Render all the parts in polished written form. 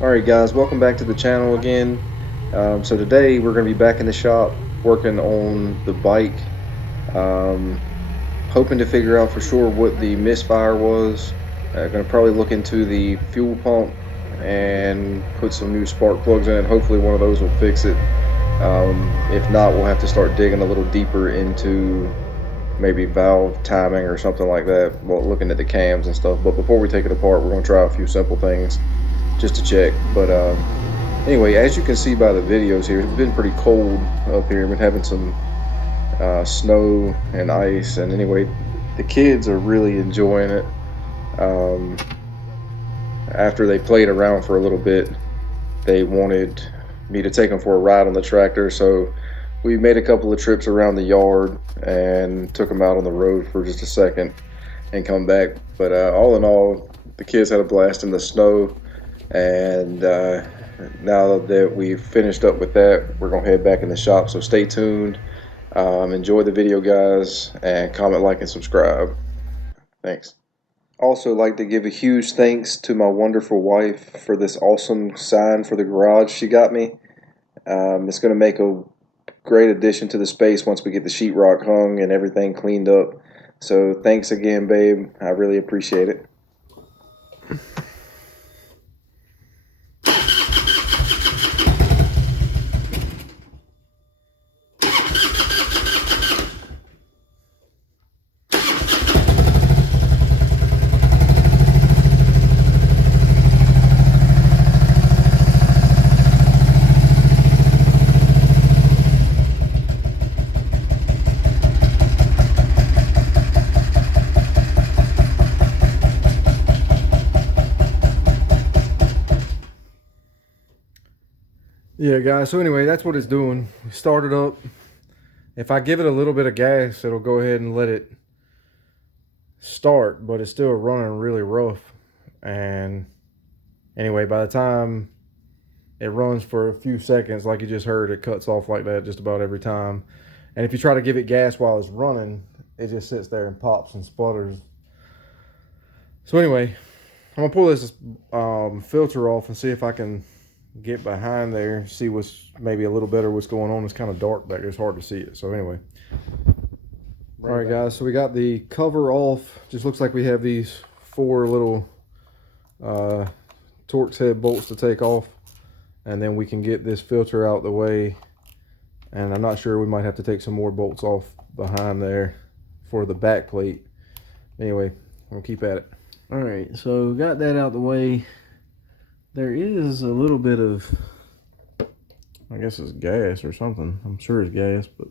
Alright guys, welcome back to the channel again. So today we're going to be back in the shop working on the bike. Um, Hoping to figure out for sure what the misfire was. Going to probably look into the fuel pump and put some new spark plugs in it. Hopefully one of those will fix it. If not, we'll have to start digging a little deeper into maybe valve timing or something like that. Well, looking at the cams and stuff. But before we take it apart, we're going to try a few simple things just to check. But anyway, as you can see by the videos here, it's been pretty cold up here. We've been having some snow and ice, and anyway, the kids are really enjoying it. Um, After they played around for a little bit, they wanted me to take them for a ride on the tractor, so we made a couple of trips around the yard and took them out on the road for just a second and come back. But all in all, the kids had a blast in the snow, and now that we've finished up with that, we're gonna head back in the shop. So stay tuned. Enjoy the video, guys, and comment, like, and subscribe. Thanks. Also, like to give a huge thanks to my wonderful wife for this awesome sign for the garage she got me. It's gonna make a great addition to the space once we get the sheetrock hung and everything cleaned up. So thanks again, babe. I really appreciate it. Yeah, guys, so anyway, that's what it's doing. We started up. If I give it a little bit of gas, it'll go ahead and let it start, but it's still running really rough. And anyway, by the time it runs for a few seconds, like you just heard, it cuts off like that just about every time. And if you try to give it gas while it's running, it just sits there and pops and sputters. So anyway, I'm gonna pull this filter off and see if I can get behind there, see what's maybe a little better what's going on. It's kind of dark back there, it's hard to see it. So anyway, all right guys, so we got the cover off. Just looks like we have these four little Torx head bolts to take off, and then we can get this filter out the way. And I'm not sure, we might have to take some more bolts off behind there for the back plate. Anyway, we'll keep at it. All right, so got that out the way. There is a little bit of, I guess it's gas or something. I'm sure it's gas, but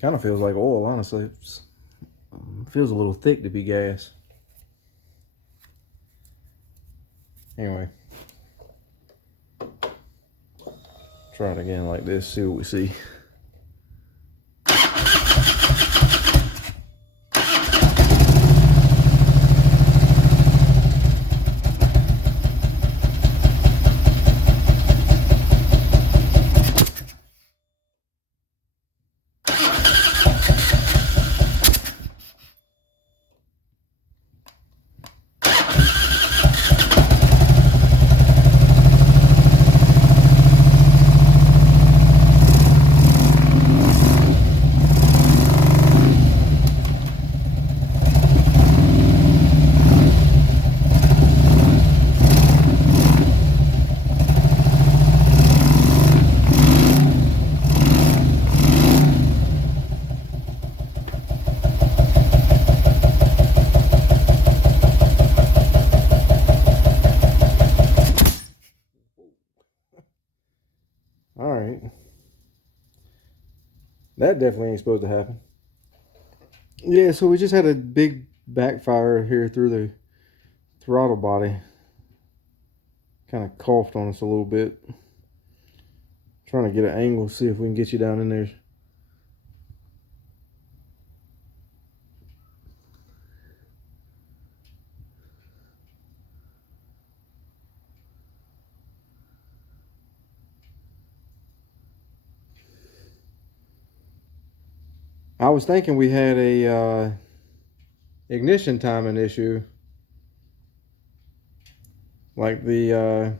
kind of feels like oil, honestly. It feels a little thick to be gas. Anyway, try it again like this, see what we see. All right. That definitely ain't supposed to happen. Yeah, so we just had a big backfire here through the throttle body. Kind of coughed on us a little bit. Trying to get an angle, see if we can get you down in there. I was thinking we had a ignition timing issue, like the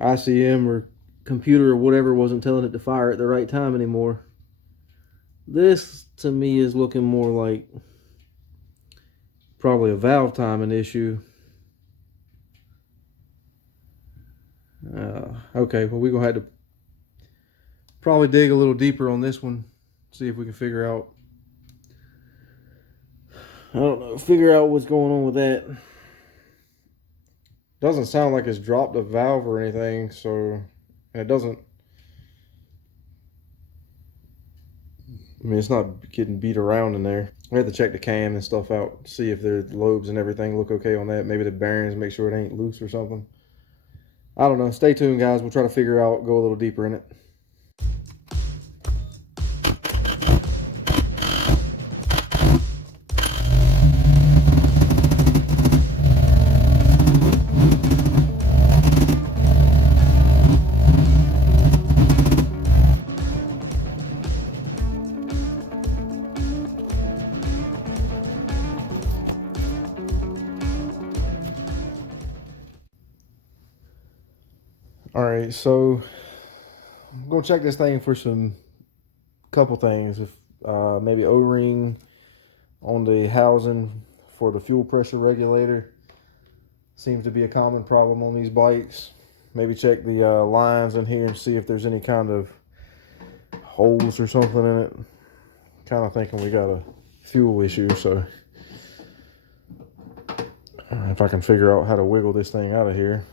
ICM or computer or whatever wasn't telling it to fire at the right time anymore. This to me is looking more like probably a valve timing issue. Okay, well, we're gonna have to probably dig a little deeper on this one, see if we can figure out, I don't know, figure out what's going on with that. Doesn't sound like it's dropped a valve or anything, so, and it doesn't, I mean, it's not getting beat around in there. We have to check the cam and stuff out, see if the lobes and everything look okay on that. Maybe the bearings, make sure it ain't loose or something. I don't know. Stay tuned, guys. We'll try to figure out, go a little deeper in it. All right, so I'm gonna check this thing for some couple things. If maybe O-ring on the housing for the fuel pressure regulator seems to be a common problem on these bikes. Maybe check the lines in here and see if there's any kind of holes or something in it. Kind of thinking we got a fuel issue, so if I can figure out how to wiggle this thing out of here.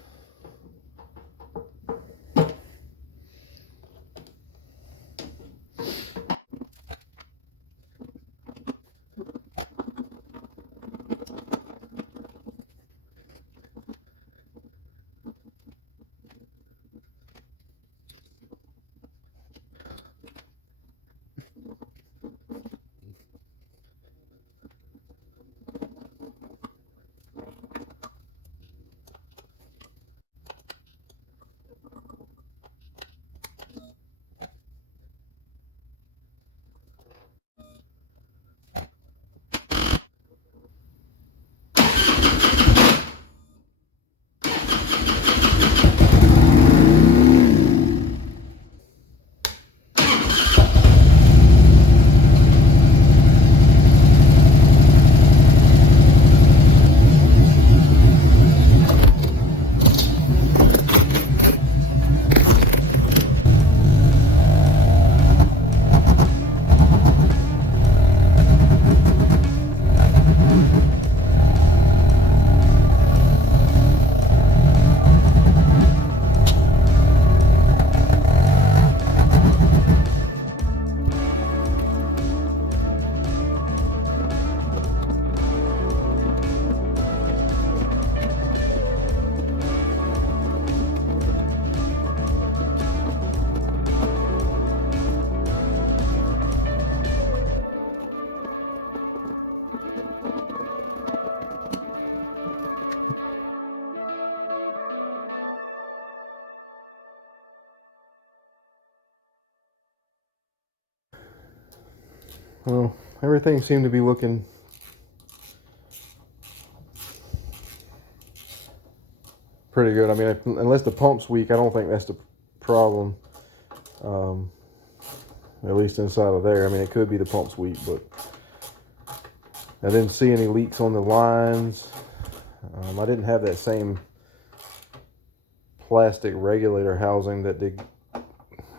Well, everything seemed to be looking pretty good. I mean, unless the pump's weak, I don't think that's the problem. At least inside of there. I mean, it could be the pump's weak, but I didn't see any leaks on the lines. I didn't have that same plastic regulator housing that the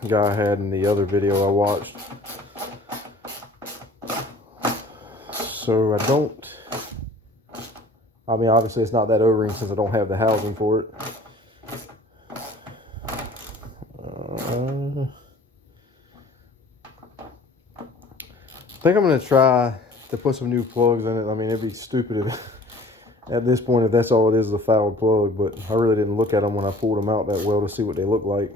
guy had in the other video I watched. So I mean, obviously it's not that O-ring since I don't have the housing for it. I think I'm going to try to put some new plugs in it. I mean, it'd be stupid at this point if that's all it is a fouled plug, but I really didn't look at them when I pulled them out that well to see what they look like.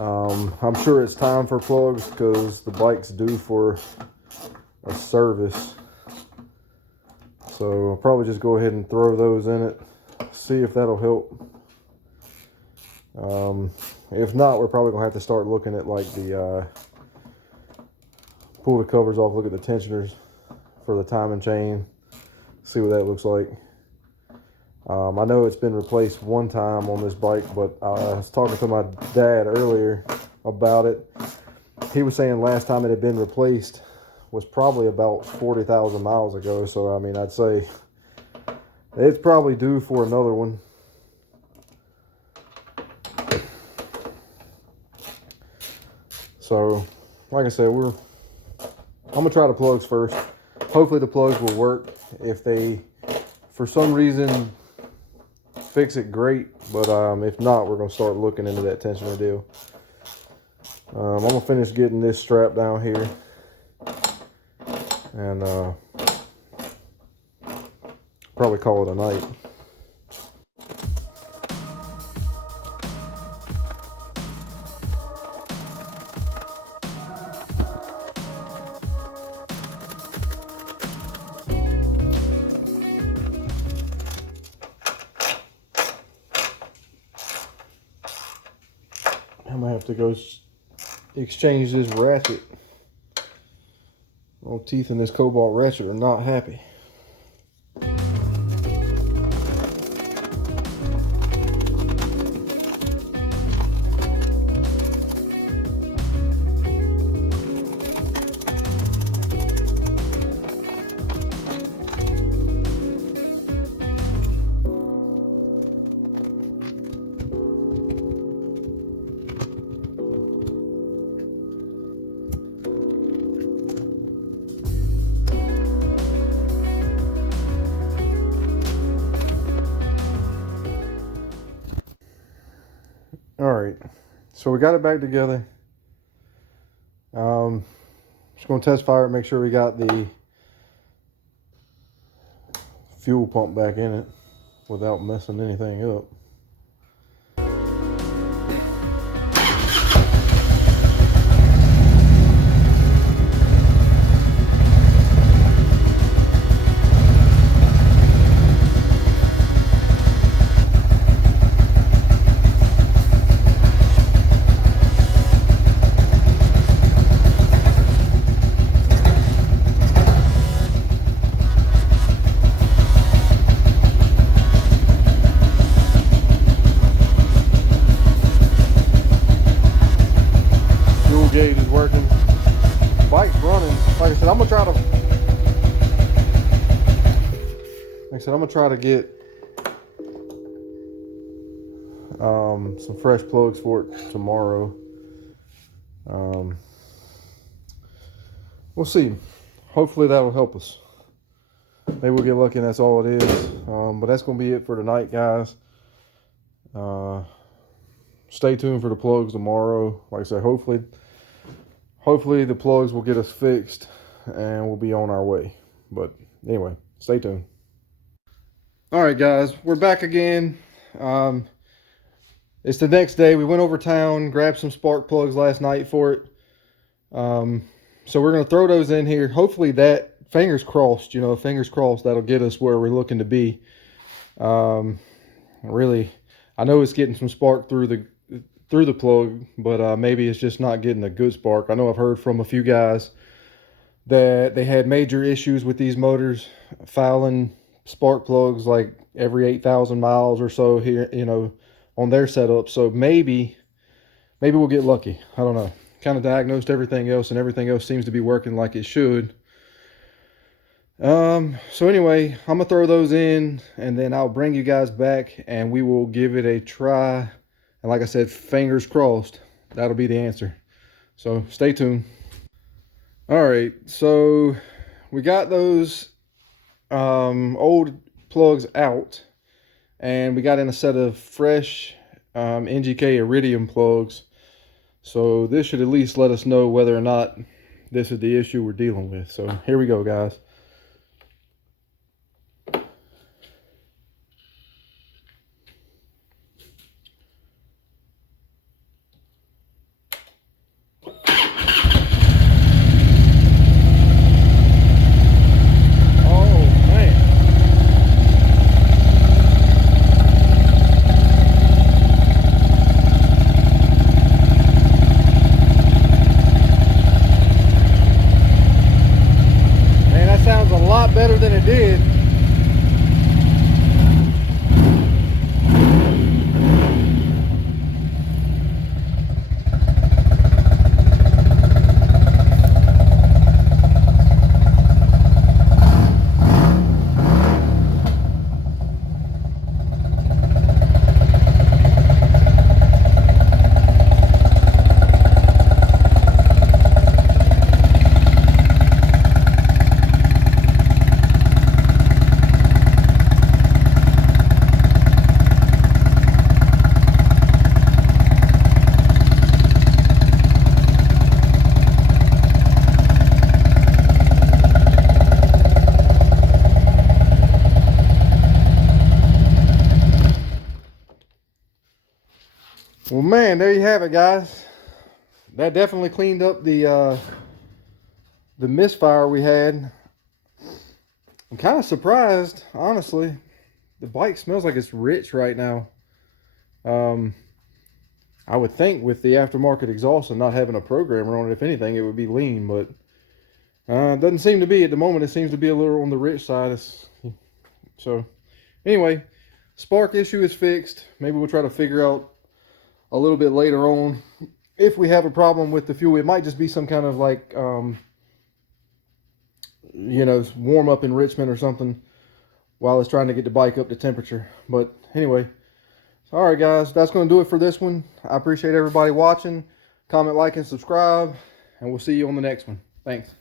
I'm sure it's time for plugs because the bike's due for a service. So I'll probably just go ahead and throw those in it, see if that'll help. If not, we're probably gonna have to start looking at like the pull the covers off, look at the tensioners for the timing chain, see what that looks like. I know it's been replaced one time on this bike, but I was talking to my dad earlier about it. He was saying last time it had been replaced was probably about 40,000 miles ago. So, I mean, I'd say it's probably due for another one. So, like I said, I'm going to try the plugs first. Hopefully the plugs will work. If they, for some reason, fix it, great. But if not, we're going to start looking into that tensioner deal. I'm going to finish getting this strap down here. And probably call it a night. I'm gonna have to go exchange this ratchet. Old teeth in this cobalt ratchet are not happy. All right, so we got it back together. Just gonna test fire it, make sure we got the fuel pump back in it without messing anything up. Gauge is working. Bike's running. Like I said, I'm gonna try to get some fresh plugs for it tomorrow. We'll see. Hopefully that'll help us. Maybe we'll get lucky and that's all it is. But that's gonna be it for tonight, guys. Stay tuned for the plugs tomorrow. Like I said, hopefully the plugs will get us fixed and we'll be on our way. But anyway, stay tuned. All right, guys, we're back again. It's the next day. We went over town, grabbed some spark plugs last night for it. So we're going to throw those in here. Hopefully that, fingers crossed, that'll get us where we're looking to be. Really, I know it's getting some spark through the plug, but maybe it's just not getting a good spark. I know I've heard from a few guys that they had major issues with these motors fouling spark plugs like every 8,000 miles or so here, on their setup. So maybe we'll get lucky. I don't know. Kind of diagnosed everything else and everything else seems to be working like it should. So anyway, I'm gonna throw those in and then I'll bring you guys back and we will give it a try. And like I said, fingers crossed, that'll be the answer. So stay tuned. All right, so we got those old plugs out and we got in a set of fresh NGK Iridium plugs. So this should at least let us know whether or not this is the issue we're dealing with. So here we go, guys. man, there you have it, guys. That definitely cleaned up the misfire we had. I'm kind of surprised, honestly. The bike smells like it's rich right now. I would think with the aftermarket exhaust and not having a programmer on it, if anything, it would be lean, but it doesn't seem to be at the moment. It seems to be a little on the rich side. So anyway, spark issue is fixed. Maybe we'll try to figure out a little bit later on if we have a problem with the fuel. It might just be some kind of like you know, warm up enrichment or something while it's trying to get the bike up to temperature. But anyway, all right guys, that's going to do it for this one. I appreciate everybody watching. Comment, like, and subscribe, and we'll see you on the next one. Thanks.